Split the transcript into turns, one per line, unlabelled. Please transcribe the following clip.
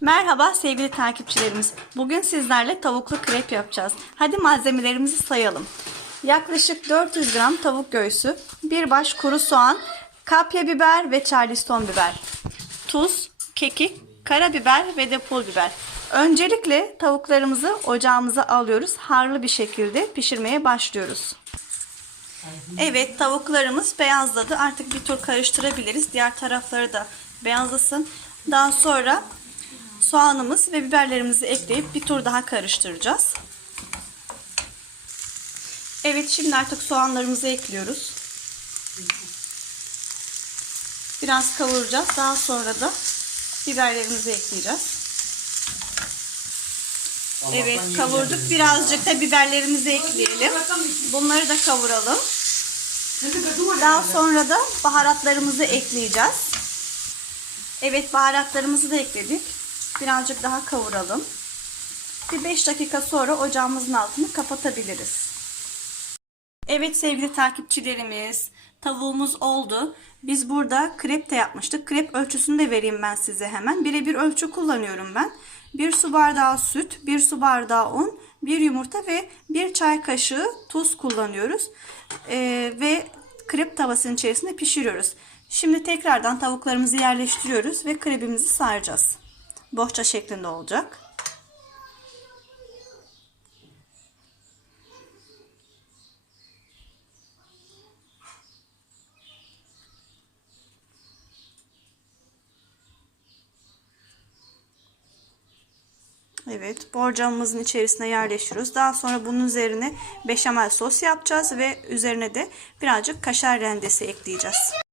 Merhaba sevgili takipçilerimiz. Bugün sizlerle tavuklu krep yapacağız. Hadi malzemelerimizi sayalım. Yaklaşık 400 gram tavuk göğsü, bir baş kuru soğan, kapya biber ve charleston biber, tuz, kekik, karabiber ve de pul biber. Öncelikle tavuklarımızı ocağımıza alıyoruz. Harlı bir şekilde pişirmeye başlıyoruz. Evet tavuklarımız beyazladı. Artık bir tur karıştırabiliriz. Diğer tarafları da beyazlasın. Daha sonra soğanımız ve biberlerimizi ekleyip bir tur daha karıştıracağız. Evet şimdi artık soğanlarımızı ekliyoruz. Biraz kavuracağız. Daha sonra da biberlerimizi ekleyeceğiz. Evet kavurduk. Birazcık da biberlerimizi ekleyelim. Bunları da kavuralım. Daha sonra da baharatlarımızı ekleyeceğiz. Evet baharatlarımızı da ekledik. Birazcık daha kavuralım. Bir 5 dakika sonra ocağımızın altını kapatabiliriz. Evet sevgili takipçilerimiz, tavuğumuz oldu. Biz burada krep de yapmıştık. Krep ölçüsünü de vereyim ben size hemen. Birebir ölçü kullanıyorum ben. 1 su bardağı süt, 1 su bardağı un, 1 yumurta ve 1 çay kaşığı tuz kullanıyoruz. Ee, ve krep tavasının içerisinde pişiriyoruz. Şimdi tekrardan tavuklarımızı yerleştiriyoruz ve krebimizi saracağız. Bohça şeklinde olacak. Evet, borcamımızın içerisine yerleştiriyoruz. Daha sonra bunun üzerine beşamel sos yapacağız ve üzerine de birazcık kaşar rendesi ekleyeceğiz.